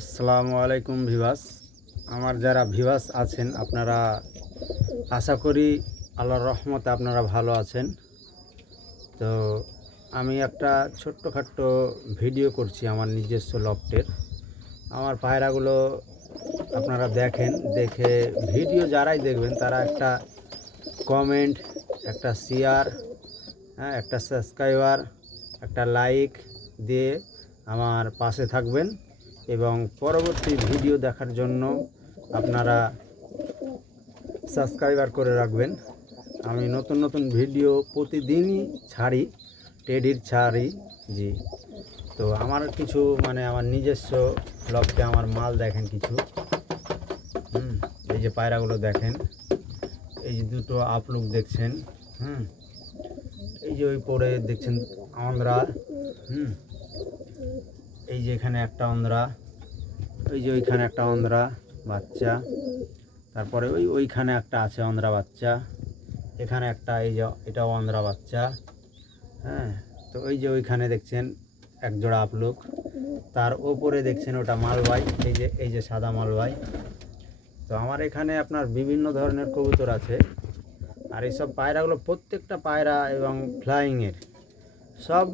আসসালামু আলাইকুম ভিভাস। আমার যারা ভিভাস আছেন আপনারা আশা করি আল্লাহর রহমতে আপনারা ভালো আছেন। তো আমি একটা ছোট্টখাট্ট ভিডিও করছি আমার নিজস্ব লফটের। আমার পায়রাগুলো আপনারা দেখেন, দেখে ভিডিও যারাই দেখবেন তারা একটা কমেন্ট, একটা শেয়ার, একটা সাবস্ক্রাইবার, একটা লাইক দিয়ে আমার পাশে থাকবেন এবং পরবর্তী ভিডিও দেখার জন্য আপনারা সাবস্ক্রাইবার করে রাখবেন। আমি নতুন নতুন ভিডিও প্রতিদিনই ছাড়ি, টেডির ছাড়ি। জি, তো আমার কিছু আমার নিজস্ব লফটে আমার মাল দেখেন কিছু। এই যে পায়রাগুলো দেখেন, এই যে দুটো আপলুক দেখছেন। এই যে ওই পরে দেখছেন অন্ধ্রা। এই যে এখানে একটা অন্ধ্রা, ওই যে ওইখানে একটা অন্ধ্রা বাচ্চা, তারপরে ওইখানে একটা আছে অন্ধ্রা বাচ্চা, এখানে একটা, এই যে এটাও অন্ধ্রা বাচ্চা। তো ওই যে ওইখানে দেখছেন এক জোড়া আপলুক, তার ওপরে দেখছেন ওটা মালবাই, এই যে সাদা মালবাই। তো আমার এখানে আপনার বিভিন্ন ধরনের কবুতর আছে। আর এইসব পায়রাগুলো প্রত্যেকটা পায়রা এবং ফ্লাইংয়ের সব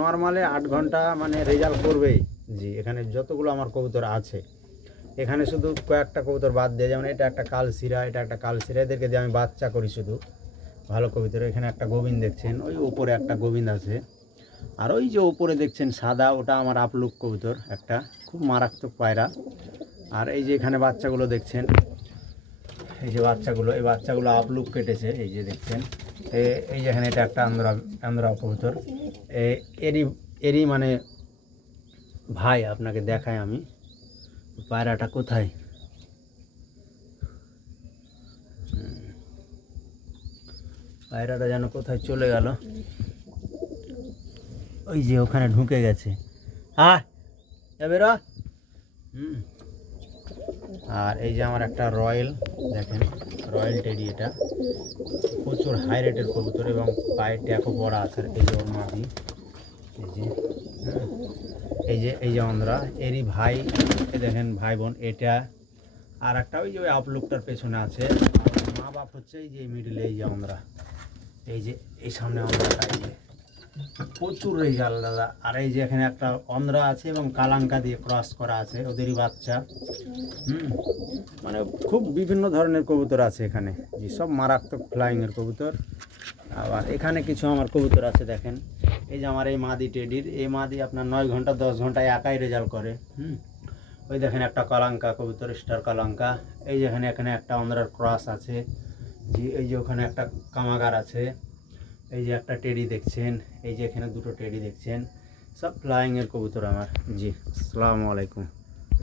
নর্মালে 8 ঘন্টা রেজাল্ট করবেই। জি, এখানে যতগুলো আমার কবুতর আছে, এখানে শুধু কয়েকটা কবুতর বাদ দিয়ে, যেমন এটা একটা কালশিরা, এদেরকে দিয়ে আমি বাচ্চা করি শুধু ভালো কবুতর। এখানে একটা গোবিন্দ দেখছেন, ওই উপরে একটা গোবিন্দ আছে। আর ওই যে উপরে দেখছেন সাদা, ওটা আমার আপলুক কবুতর, একটা খুব মারাত্মক পায়রা। আর এই যে এখানে বাচ্চাগুলো দেখছেন, এই যে এই বাচ্চাগুলো আপলুক কেটেছে, এই যে দেখছেন। এই যে এখানে এটা একটা আন্ধ্রা কবুতর, এরই ভাই। আপনাকে দেখাই আমি পায়রাটা কোথায়। পায়রাটা যেন কোথায় চলে গেল, ওই যে ওখানে ঢুকে গেছে। বের। আর এই যে আমার একটা রয়্যাল দেখেন, রয়্যাল টেডি, এটা প্রচুর হাই রেটের কবুতর এবং পায়ে ট্যাকও পড়া আছে। এই যে ওর মাদি, এই যে অন্ধ্রা, এরই ভাই, দেখেন ভাই বোন এটা। আর একটা ওই যে ওই আপলুকটার পেছনে আছে, মা বাপ হচ্ছে এই যে মিডিলে, এই যে অন্ধ্রা, এই যে এই সামনে অন্ধ্রাটা, এই যে প্রচুর রেজাল্ট দাদা। আর এই যে এখানে একটা অন্ধ্রা আছে এবং কালাঙ্কা দিয়ে ক্রস করা আছে, ওদেরই বাচ্চা। খুব বিভিন্ন ধরনের কবুতর আছে এখানে, যে সব মারাত্মক ফ্লাইংয়ের কবুতর। আবার এখানে কিছু আমার কবুতর আছে দেখেন, এই যে আমার এই মাদি টেডির, এই মাদি আপনার 9 ঘন্টা 10 ঘন্টায় একাই রেজাল্ট করে। ওই দেখেন একটা কালাঙ্কা কবুতর, স্টার কালাঙ্কা। এই যে এখানে একটা অন্ধ্রার ক্রস আছে। জি, এই যে ওখানে একটা কামাগার আছে। এই যে একটা টেডি দেখছেন, এই যে এখানে দুটো টেডি দেখছেন, সব ফ্লাইংয়ের কবুতর আমার। জি, আসসালামু আলাইকুম।